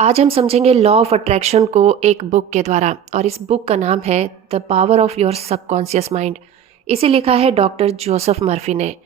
आज हम समझेंगे लॉ ऑफ अट्रैक्शन को एक बुक के द्वारा, और इस बुक का नाम है the power of your subconscious mind. इसे लिखा है डॉक्टर जोसेफ मर्फी ने।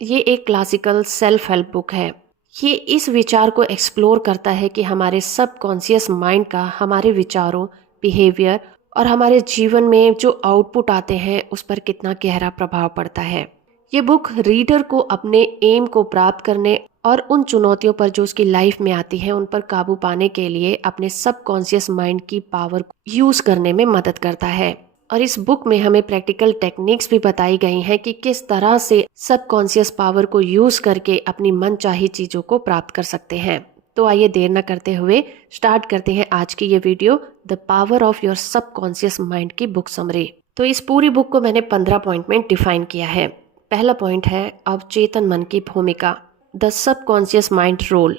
ये एक क्लासिकल सेल्फ हेल्प बुक है। ये इस विचार को एक्सप्लोर करता है कि हमारे सबकॉन्शियस माइंड का हमारे विचारों, बिहेवियर और हमारे जीवन में जो आउटपुट आते हैं उस पर कितना गहरा प्रभाव पड़ता है। ये बुक रीडर को अपने एम को प्राप्त करने और उन चुनौतियों पर जो उसकी लाइफ में आती है उन पर काबू पाने के लिए अपने सबकॉन्शियस माइंड की पावर को यूज करने में मदद करता है। और इस बुक में हमें प्रैक्टिकल टेक्निक्स भी बताई गई हैं कि किस तरह से सबकॉन्शियस पावर को यूज करके अपनी मनचाही चीजों को प्राप्त कर सकते हैं। तो आइए देर न करते हुए स्टार्ट करते हैं आज की ये video, the power of your subconscious mind की बुक समरी। तो इस पूरी बुक को मैंने 15 पॉइंट में डिफाइन किया है। पहला पॉइंट है अवचेतन मन की भूमिका, द सबकॉन्शियस माइंड रोल।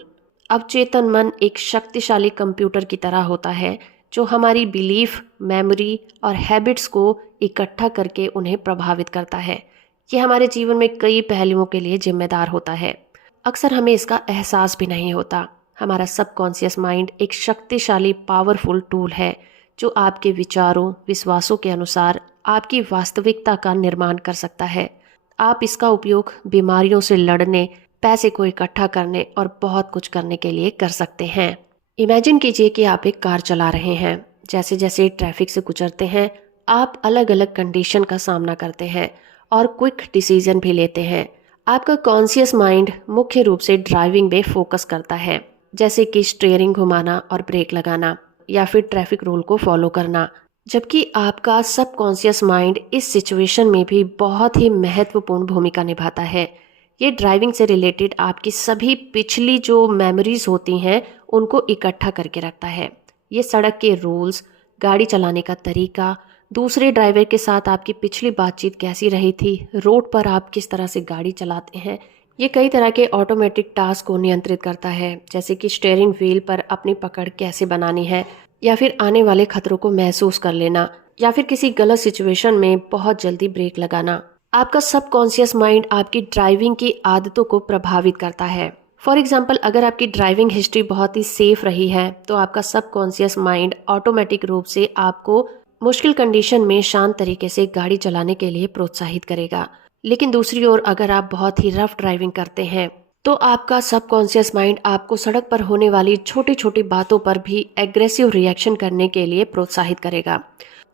अवचेतन मन एक शक्तिशाली कंप्यूटर की तरह होता है जो हमारी बिलीफ, मेमोरी और हैबिट्स को इकट्ठा करके उन्हें प्रभावित करता है। ये हमारे जीवन में कई पहलुओं के लिए जिम्मेदार होता है। अक्सर हमें इसका एहसास भी नहीं होता। हमारा सबकॉन्शियस माइंड एक शक्तिशाली पावरफुल टूल है जो आपके विचारों, विश्वासों के अनुसार आपकी वास्तविकता का निर्माण कर सकता है। आप इसका उपयोग बीमारियों से लड़ने, पैसे को इकट्ठा करने और बहुत कुछ करने के लिए कर सकते हैं। इमेजिन कीजिए कि आप एक कार चला रहे हैं। जैसे जैसे ट्रैफिक से गुजरते हैं आप अलग अलग कंडीशन का सामना करते हैं और क्विक डिसीजन भी लेते हैं। आपका कॉन्शियस माइंड मुख्य रूप से ड्राइविंग में फोकस करता है, जैसे कि स्टीयरिंग घुमाना और ब्रेक लगाना या फिर ट्रैफिक रूल को फॉलो करना। जबकि आपका सबकॉन्शियस माइंड इस सिचुएशन में भी बहुत ही महत्वपूर्ण भूमिका निभाता है। ये ड्राइविंग से रिलेटेड आपकी सभी पिछली जो मेमोरीज होती हैं उनको इकट्ठा करके रखता है। ये सड़क के रूल्स, गाड़ी चलाने का तरीका, दूसरे ड्राइवर के साथ आपकी पिछली बातचीत कैसी रही थी, रोड पर आप किस तरह से गाड़ी चलाते हैं, ये कई तरह के ऑटोमेटिक टास्क को नियंत्रित करता है, जैसे कि स्टीयरिंग व्हील पर अपनी पकड़ कैसे बनानी है, या फिर आने वाले खतरों को महसूस कर लेना, या फिर किसी गलत सिचुएशन में बहुत जल्दी ब्रेक लगाना। आपका सबकॉन्शियस माइंड आपकी ड्राइविंग की आदतों को प्रभावित करता है। फॉर एग्जाम्पल, अगर आपकी ड्राइविंग हिस्ट्री बहुत ही सेफ रही है तो आपका सबकॉन्शियस माइंड ऑटोमेटिक रूप से आपको मुश्किल कंडीशन में शांत तरीके से गाड़ी चलाने के लिए प्रोत्साहित करेगा। लेकिन दूसरी ओर अगर आप बहुत ही रफ ड्राइविंग करते हैं तो आपका सबकॉन्शियस माइंड आपको सड़क पर होने वाली छोटी छोटी बातों पर भी एग्रेसिव रिएक्शन करने के लिए प्रोत्साहित करेगा।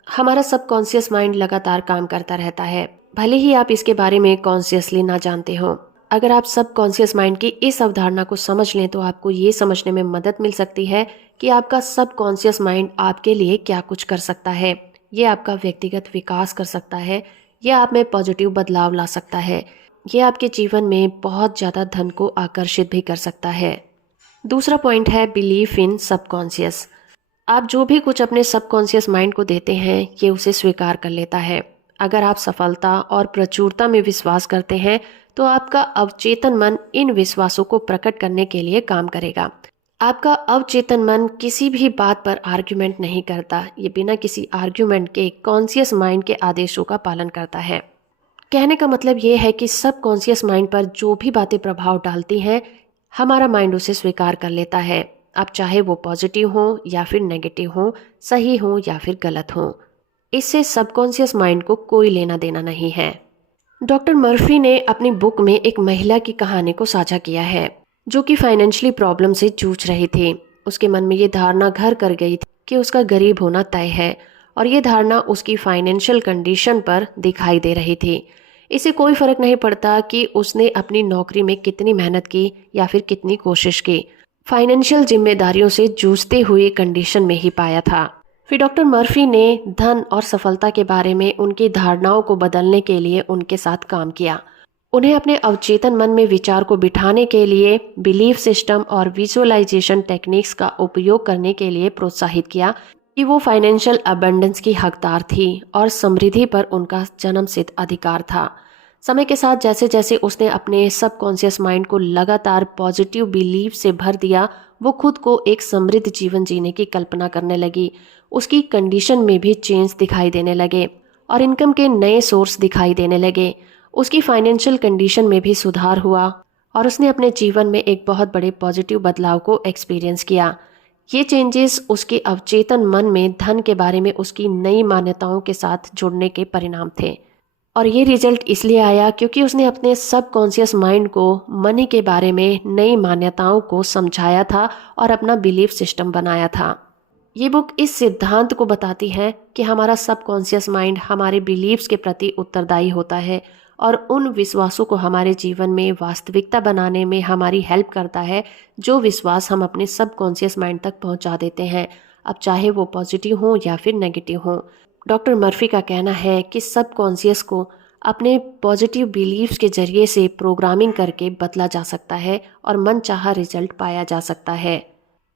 हमारा सबकॉन्शियस माइंड लगातार काम करता रहता है, भले ही आप इसके बारे में कॉन्शियसली ना जानते हो। अगर आप सबकॉन्शियस माइंड की इस अवधारणा को समझ लें तो आपको ये समझने में मदद मिल सकती है कि आपका सबकॉन्शियस माइंड आपके लिए क्या कुछ कर सकता है। ये आपका व्यक्तिगत विकास कर सकता है, ये आप में पॉजिटिव बदलाव ला सकता है, ये आपके जीवन में बहुत ज़्यादा धन को आकर्षित भी कर सकता है। दूसरा पॉइंट है बिलीफ इन सबकॉन्शियस। आप जो भी कुछ अपने सबकॉन्शियस माइंड को देते हैं ये उसे स्वीकार कर लेता है। अगर आप सफलता और प्रचुरता में विश्वास करते हैं तो आपका अवचेतन मन इन विश्वासों को प्रकट करने के लिए काम करेगा। आपका अवचेतन मन किसी भी बात पर आर्ग्यूमेंट नहीं करता, ये बिना किसी आर्ग्यूमेंट के कॉन्शियस माइंड के आदेशों का पालन करता है। कहने का मतलब ये है कि सबकॉन्शियस माइंड पर जो भी बातें प्रभाव डालती हैं हमारा माइंड उसे स्वीकार कर लेता है, अब चाहे वो पॉजिटिव हो या फिर नेगेटिव हो, सही हो या फिर गलत हो। इससे सबकॉन्शियस माइंड को कोई लेना देना नहीं है। डॉक्टर मर्फी ने अपनी बुक में एक महिला की कहानी को साझा किया है जो कि फाइनेंशियली प्रॉब्लम से जूझ रही थी। उसके मन में ये धारणा घर कर गई थी कि उसका गरीब होना तय है, और ये धारणा उसकी फाइनेंशियल कंडीशन पर दिखाई दे रही थी। इसे कोई फर्क नहीं पड़ता कि उसने अपनी नौकरी में कितनी मेहनत की या फिर कितनी कोशिश की, फाइनेंशियल जिम्मेदारियों से जूझते हुए कंडीशन में ही पाया था। फिर डॉक्टर मर्फी ने धन और सफलता के बारे में उनकी धारणाओं को बदलने के लिए उनके साथ काम किया। उन्हें अपने अवचेतन मन में विचार को बिठाने के लिए बिलीफ सिस्टम और विजुअलाइजेशन टेक्निक्स का उपयोग करने के लिए प्रोत्साहित किया कि वो फाइनेंशियल अबंडेंस की हकदार थी और समृद्धि पर उनका जन्मसिद्ध अधिकार था। समय के साथ जैसे जैसे उसने अपने सबकॉन्शियस माइंड को लगातार पॉजिटिव बिलीफ से भर दिया, वो खुद को एक समृद्ध जीवन जीने की कल्पना करने लगी। उसकी कंडीशन में भी चेंज दिखाई देने लगे और इनकम के नए सोर्स दिखाई देने लगे। उसकी फाइनेंशियल कंडीशन में भी सुधार हुआ और उसने अपने जीवन में एक बहुत बड़े पॉजिटिव बदलाव को एक्सपीरियंस किया। ये चेंजेस उसके अवचेतन मन में धन के बारे में उसकी नई मान्यताओं के साथ जुड़ने के परिणाम थे। और ये रिजल्ट इसलिए आया क्योंकि उसने अपने सबकॉन्शियस माइंड को मनी के बारे में नई मान्यताओं को समझाया था और अपना बिलीफ सिस्टम बनाया था। ये बुक इस सिद्धांत को बताती है कि हमारा सबकॉन्शियस माइंड हमारे बिलीव्स के प्रति उत्तरदायी होता है और उन विश्वासों को हमारे जीवन में वास्तविकता बनाने में हमारी हेल्प करता है, जो विश्वास हम अपने सबकॉन्शियस माइंड तक पहुंचा देते हैं, अब चाहे वो पॉजिटिव हो या फिर नेगेटिव हो। डॉक्टर मर्फी का कहना है कि सबकॉन्शियस को अपने पॉजिटिव बिलीव्स के जरिए से प्रोग्रामिंग करके बदला जा सकता है और मनचाहा रिजल्ट पाया जा सकता है।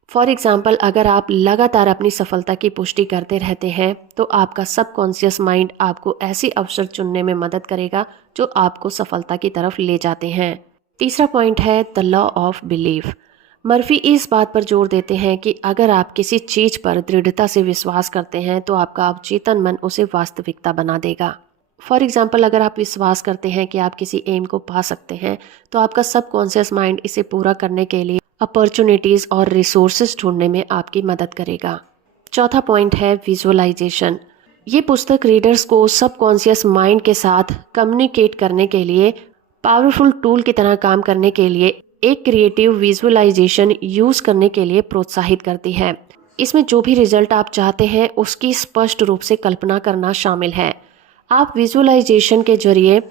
फॉर एग्जाम्पल, अगर आप लगातार अपनी सफलता की पुष्टि करते रहते हैं तो आपका सबकॉन्शियस माइंड आपको ऐसे अवसर चुनने में मदद करेगा जो आपको सफलता की तरफ ले जाते हैं। तीसरा पॉइंट है the law of belief. Murphy इस बात पर जोर देते हैं कि अगर आप किसी चीज पर दृढ़ता से विश्वास करते हैं तो आपका अवचेतन मन उसे वास्तविकता बना देगा। फॉर एग्जाम्पल, अगर आप विश्वास करते हैं कि आप किसी एम को पा सकते हैं तो आपका सबकॉन्शियस माइंड इसे पूरा करने के लिए अपॉर्चुनिटीज और रिसोर्सेज ढूंढने में आपकी मदद करेगा। चौथा पॉइंट है विजुअलाइजेशन। ये पुस्तक रीडर्स को सबकॉन्शियस माइंड के साथ कम्युनिकेट करने के लिए पावरफुल टूल की तरह काम करने के लिए एक क्रिएटिव विजुअलाइजेशन यूज करने के लिए प्रोत्साहित करती है। इसमें जो भी रिजल्ट आप चाहते हैं उसकी स्पष्ट रूप से कल्पना करना शामिल है। आप विजुअलाइजेशन के जरिए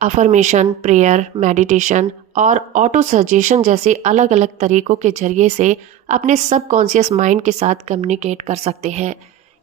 अफर्मेशन, प्रेयर, मेडिटेशन और ऑटो सजेशन जैसे अलग अलग तरीकों के जरिए से अपने सबकॉन्शियस माइंड के साथ कम्युनिकेट कर सकते हैं।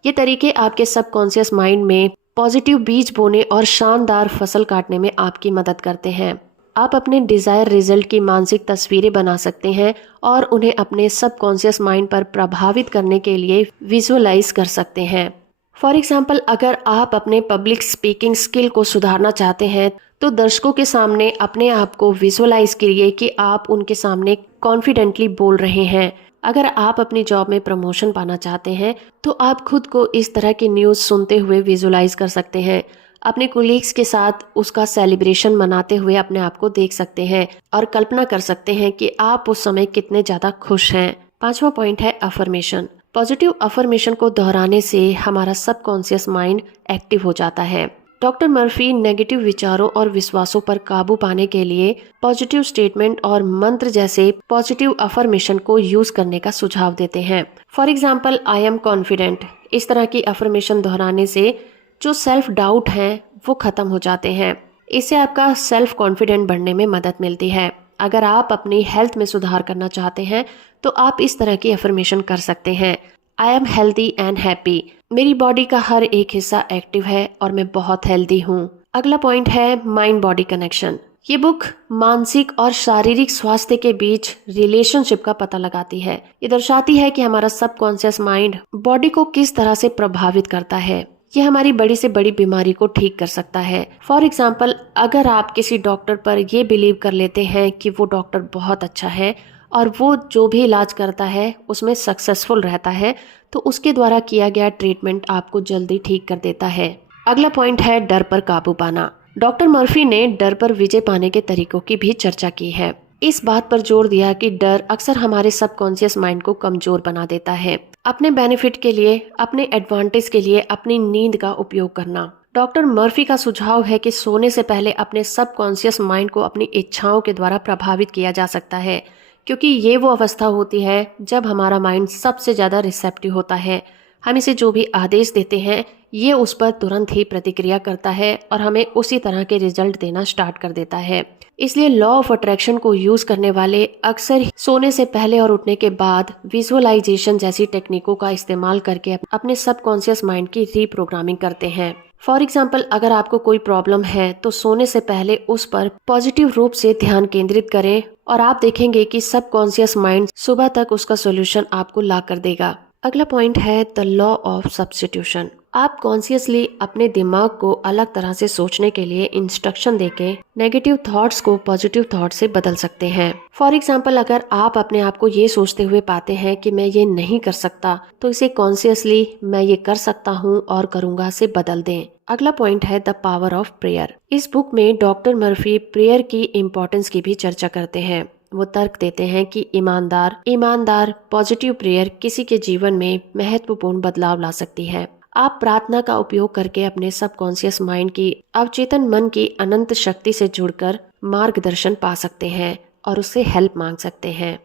ये तरीके आपके सबकॉन्शियस माइंड में पॉजिटिव बीज बोने और शानदार फसल काटने में आपकी मदद करते हैं। आप अपने डिज़ायर रिजल्ट की मानसिक तस्वीरें बना सकते हैं और उन्हें अपने सबकॉन्शियस माइंड पर प्रभावित करने के लिए विजुअलाइज कर सकते हैं। फॉर एग्जाम्पल, अगर आप अपने पब्लिक स्पीकिंग स्किल को सुधारना चाहते हैं तो दर्शकों के सामने अपने आप को विजुअलाइज करिए कि आप उनके सामने कॉन्फिडेंटली बोल रहे हैं। अगर आप अपनी जॉब में प्रमोशन पाना चाहते हैं तो आप खुद को इस तरह की न्यूज़ सुनते हुए विजुअलाइज कर सकते हैं। अपने कोलीग्स के साथ उसका सेलिब्रेशन मनाते हुए अपने आप को देख सकते हैं और कल्पना कर सकते हैं कि आप उस समय कितने ज़्यादा खुश हैं। पांचवा पॉइंट है अफर्मेशन। पॉजिटिव अफर्मेशन को दोहराने से हमारा सबकॉन्शियस माइंड एक्टिव हो जाता है। डॉक्टर मर्फी नेगेटिव विचारों और विश्वासों पर काबू पाने के लिए पॉजिटिव स्टेटमेंट और मंत्र जैसे पॉजिटिव अफर्मेशन को यूज करने का सुझाव देते हैं। For example, I am confident. इस तरह की अफर्मेशन दोहराने से जो सेल्फ डाउट है वो खत्म हो जाते हैं। इससे आपका सेल्फ कॉन्फिडेंट बढ़ने में मदद मिलती है। अगर आप अपनी हेल्थ में सुधार करना चाहते हैं तो आप इस तरह की अफर्मेशन कर सकते हैं। I am healthy and happy. मेरी बॉडी का हर एक हिस्सा एक्टिव है और मैं बहुत हेल्दी हूँ। अगला पॉइंट है माइंड बॉडी कनेक्शन। ये बुक मानसिक और शारीरिक स्वास्थ्य के बीच रिलेशनशिप का पता लगाती है। ये दर्शाती है कि हमारा सबकॉन्शियस माइंड बॉडी को किस तरह से प्रभावित करता है। ये हमारी बड़ी से बड़ी बीमारी को ठीक कर सकता है। फॉर एग्जाम्पल, अगर आप किसी डॉक्टर पर ये बिलीव कर लेते हैं कि वो डॉक्टर बहुत अच्छा है और वो जो भी इलाज करता है उसमें सक्सेसफुल रहता है तो उसके द्वारा किया गया ट्रीटमेंट आपको जल्दी ठीक कर देता है। अगला पॉइंट है डर पर काबू पाना। डॉक्टर मर्फी ने डर पर विजय पाने के तरीकों की भी चर्चा की है। इस बात पर जोर दिया कि डर अक्सर हमारे सबकॉन्शियस माइंड को कमजोर बना देता है। अपने बेनिफिट के लिए, अपने एडवांटेज के लिए अपनी नींद का उपयोग करना। डॉक्टर मर्फी का सुझाव है कि सोने से पहले अपने सबकॉन्शियस माइंड को अपनी इच्छाओं के द्वारा प्रभावित किया जा सकता है, क्योंकि ये वो अवस्था होती है जब हमारा माइंड सबसे ज़्यादा रिसेप्टिव होता है। हम इसे जो भी आदेश देते हैं ये उस पर तुरंत ही प्रतिक्रिया करता है और हमें उसी तरह के रिजल्ट देना स्टार्ट कर देता है। इसलिए लॉ ऑफ अट्रैक्शन को यूज करने वाले अक्सर सोने से पहले और उठने के बाद विजुअलाइजेशन जैसी टेक्निकों का इस्तेमाल करके अपने सबकॉन्शियस माइंड की रीप्रोग्रामिंग करते हैं। फॉर एग्जाम्पल, अगर आपको कोई प्रॉब्लम है तो सोने से पहले उस पर पॉजिटिव रूप से ध्यान केंद्रित करें और आप देखेंगे कि सबकॉन्शियस माइंड सुबह तक उसका सोल्यूशन आपको ला कर देगा। अगला पॉइंट है द लॉ ऑफ सब्स्टिट्यूशन। आप कॉन्शियसली अपने दिमाग को अलग तरह से सोचने के लिए इंस्ट्रक्शन देके नेगेटिव थॉट्स को पॉजिटिव थॉट से बदल सकते हैं। फॉर एग्जाम्पल, अगर आप अपने आप को ये सोचते हुए पाते हैं कि मैं ये नहीं कर सकता तो इसे कॉन्शियसली मैं ये कर सकता हूँ और करूँगा से बदल दें। अगला पॉइंट है द पावर ऑफ प्रेयर। इस बुक में डॉक्टर मर्फी प्रेयर की इम्पोर्टेंस की भी चर्चा करते हैं। वो तर्क देते हैं कि ईमानदार पॉजिटिव प्रेयर किसी के जीवन में महत्वपूर्ण बदलाव ला सकती है। आप प्रार्थना का उपयोग करके अपने सबकॉन्शियस माइंड की अवचेतन मन की अनंत शक्ति से जुड़कर मार्गदर्शन पा सकते हैं और उससे हेल्प मांग सकते हैं।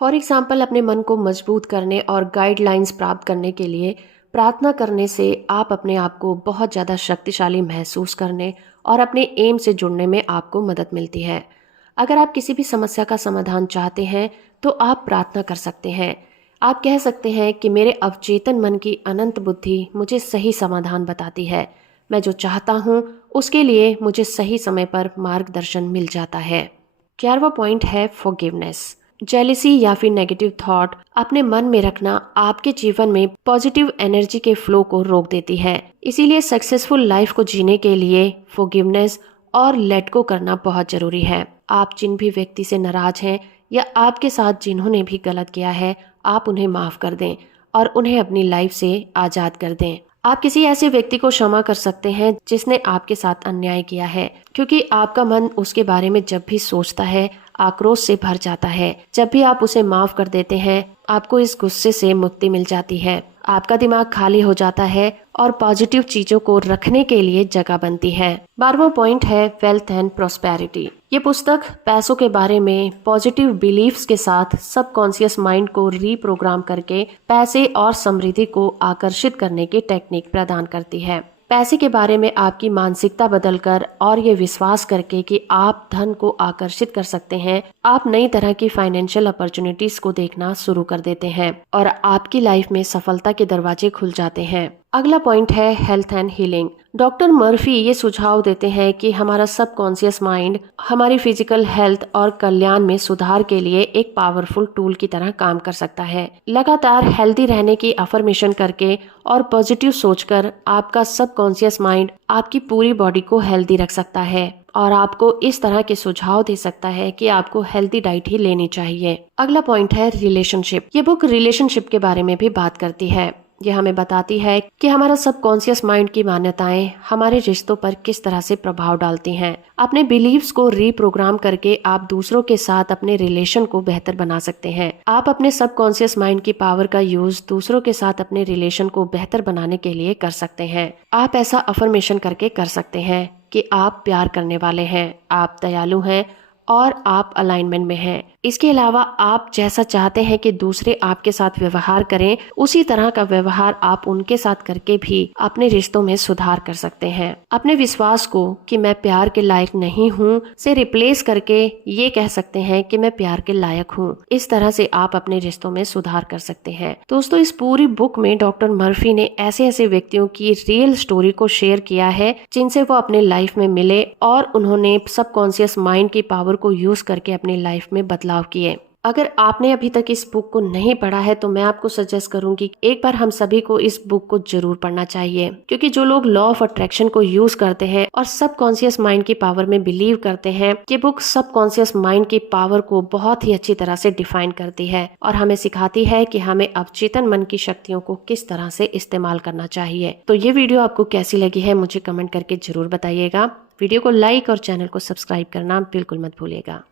फॉर एग्जाम्पल, अपने मन को मजबूत करने और गाइडलाइंस प्राप्त करने के लिए प्रार्थना करने से आप अपने आप को बहुत ज़्यादा शक्तिशाली महसूस करने और अपने एम से जुड़ने में आपको मदद मिलती है। अगर आप किसी भी समस्या का समाधान चाहते हैं तो आप प्रार्थना कर सकते हैं। आप कह सकते हैं कि मेरे अवचेतन मन की अनंत बुद्धि मुझे सही समाधान बताती है। मैं जो चाहता हूँ उसके लिए मुझे सही समय पर मार्गदर्शन मिल जाता है। 11वां पॉइंट है फॉरगिवनेस। जेलिसी या फिर नेगेटिव थॉट अपने मन में रखना आपके जीवन में पॉजिटिव एनर्जी के फ्लो को रोक देती है। इसीलिए सक्सेसफुल लाइफ को जीने के लिए फॉरगिवनेस और लेट गो करना बहुत जरूरी है। आप जिन भी व्यक्ति से नाराज हैं या आपके साथ जिन्होंने भी गलत किया है, आप उन्हें माफ कर दें और उन्हें अपनी लाइफ से आजाद कर दें। आप किसी ऐसे व्यक्ति को क्षमा कर सकते हैं जिसने आपके साथ अन्याय किया है, क्योंकि आपका मन उसके बारे में जब भी सोचता है आक्रोश से भर जाता है। जब भी आप उसे माफ कर देते हैं, आपको इस गुस्से से मुक्ति मिल जाती है। आपका दिमाग खाली हो जाता है और पॉजिटिव चीजों को रखने के लिए जगह बनती है। 12वां पॉइंट है वेल्थ एंड प्रोस्पेरिटी। ये पुस्तक पैसों के बारे में पॉजिटिव बिलीफ्स के साथ सबकॉन्शियस माइंड को रीप्रोग्राम करके पैसे और समृद्धि को आकर्षित करने की टेक्निक प्रदान करती है। पैसे के बारे में आपकी मानसिकता बदलकर और ये विश्वास करके कि आप धन को आकर्षित कर सकते हैं, आप नई तरह की फाइनेंशियल अपॉर्चुनिटीज को देखना शुरू कर देते हैं और आपकी लाइफ में सफलता के दरवाजे खुल जाते हैं। अगला पॉइंट है health and healing. Doctor Murphy ये सुझाव देते हैं कि हमारा सबकॉन्शियस माइंड हमारी फिजिकल हेल्थ और कल्याण में सुधार के लिए एक पावरफुल टूल की तरह काम कर सकता है। लगातार हेल्दी रहने की अफर्मेशन करके और पॉजिटिव सोचकर आपका सबकॉन्शियस माइंड आपकी पूरी बॉडी को हेल्दी रख सकता है और आपको इस तरह के सुझाव दे सकता है कि आपको हेल्दी डाइट ही लेनी चाहिए। अगला पॉइंट है रिलेशनशिप। ये बुक रिलेशनशिप के बारे में भी बात करती है। ये हमें बताती है कि हमारा सबकॉन्शियस माइंड की मान्यताएं हमारे रिश्तों पर किस तरह से प्रभाव डालती हैं। अपने बिलीव्स को रीप्रोग्राम करके आप दूसरों के साथ अपने रिलेशन को बेहतर बना सकते हैं। आप अपने सबकॉन्शियस माइंड की पावर का यूज दूसरों के साथ अपने रिलेशन को बेहतर बनाने के लिए कर सकते हैं। आप ऐसा अफर्मेशन करके कर सकते हैं कि आप प्यार करने वाले हैं, आप दयालु हैं और आप अलाइनमेंट में हैं। इसके अलावा आप जैसा चाहते हैं कि दूसरे आपके साथ व्यवहार करें, उसी तरह का व्यवहार आप उनके साथ करके भी अपने रिश्तों में सुधार कर सकते हैं। अपने विश्वास को कि मैं प्यार के लायक नहीं हूँ से रिप्लेस करके ये कह सकते हैं कि मैं प्यार के लायक हूँ। इस तरह से आप अपने रिश्तों में सुधार कर सकते हैं। दोस्तों, इस पूरी बुक में डॉक्टर मर्फी ने ऐसे ऐसे व्यक्तियों की रियल स्टोरी को शेयर किया है जिनसे वो अपने लाइफ में मिले और उन्होंने सबकॉन्शियस माइंड की पावर को यूज करके अपनी लाइफ में बदलाव किए। अगर आपने अभी तक इस बुक को नहीं पढ़ा है तो मैं आपको सजेस्ट करूंगी एक बार हम सभी को इस बुक को जरूर पढ़ना चाहिए, क्योंकि जो लोग लॉ ऑफ अट्रैक्शन को यूज करते हैं और सबकॉन्शियस माइंड की पावर में बिलीव करते हैं, ये बुक सबकॉन्शियस माइंड की पावर को बहुत ही अच्छी तरह से डिफाइन करती है और हमें सिखाती है कि हमें अवचेतन मन की शक्तियों को किस तरह से इस्तेमाल करना चाहिए। तो ये वीडियो आपको कैसी लगी है मुझे कमेंट करके जरूर बताइएगा। वीडियो को लाइक और चैनल को सब्सक्राइब करना बिल्कुल मत भूलिएगा।